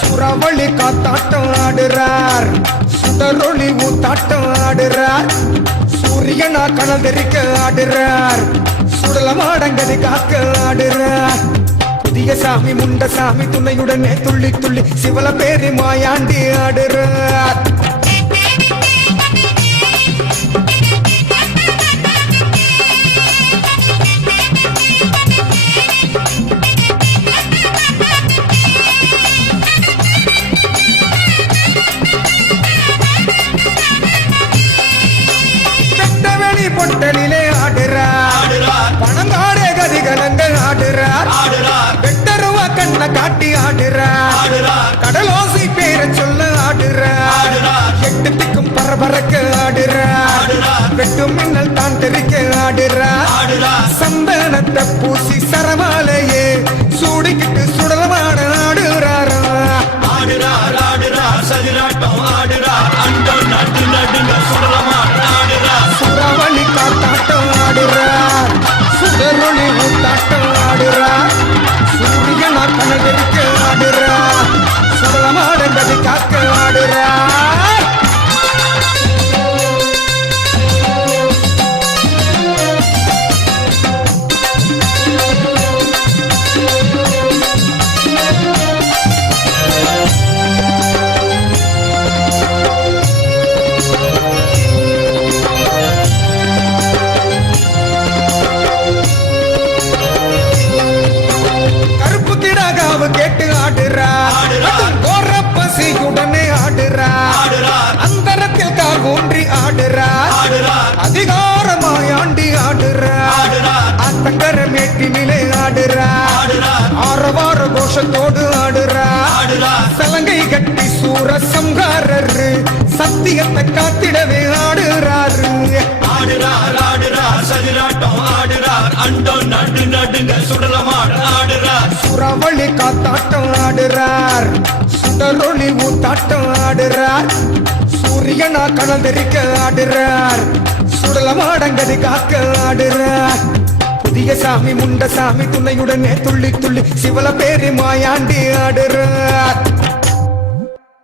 சுறாவளி காத்தாட்டம் ஆடுறார், சுடரொளி ஊத்தாட்டம் ஆடுறார், சூரியனா கணதரிக்க ஆடுறார், சுடலமாடங்கதி காக்க ஆடுறார். புதிய சாமி முண்ட சாமி துணையுடனே துள்ளி துள்ளி சிவல பேரி மாயாண்டி ஆடுறார். பொட்டலிலே ஆடுறார், பணங்காடே கதிகலங்கள் ஆடுறார், வெட்டருவா கண்ண காட்டி ஆடுறார், கடலோசி பேரை சொல்ல ஆடுறார், எட்டு திக்கும் பரபரக்க ஆடுறார், வெட்டு மின்னல் தான் தெரிக்க ஆடுறார், சந்தனத்தை பூசி சரமாலையே சூடிக்கிட்டு சுடலமான ஆடுறார். ஆடுறார் ஆடுறார் சதிராட்டம் ஆடுறார், அண்டம் நட்டு நடுங்க சுடலமான ஆடுறார். சுறாவளி காத்தாட்டம் ஆடுறார், சுடரொளி ஊத்தாட்டம் ஆடுறார், சூரியனா கணதரிக்க ஆடுறார், சுடலமாடங்கதி காக்க ஆடுறார். கேட்டு ஆடுறார், பசியுடனே ஆடுறார், அந்தரத்தில் கால் ஊன்றி ஆடுறார், அதிகாரமாயாண்டி ஆடுறார், அத்தங்கர மேட்டினிலே ஆடுறார், ஆரவார கோஷத்தோடு ஆடுறார், சலங்கை கட்டி சூர சம்ஹாரர் சத்தியத்தை காத்திடவே ஆடுறார். ஆடுறார் ஆடுறார் சதிராட்டம் ஆடுறார், அண்டம் நடு நடுங்க சுடலமாட ஆடுறார். சுறாவளி காத்தாட்டம் ஆடுறார், சுடரொளி ஊத்தாட்டம் ஆடுறார், சூரியனா கணதரிக்க ஆடுறார், சுடலமாடங்கதி காக்க ஆடுறார். புதிய சாமி முண்ட சாமி துணையுடனே துள்ளி துள்ளி சிவல பேரி மாயாண்டி ஆடுறார்.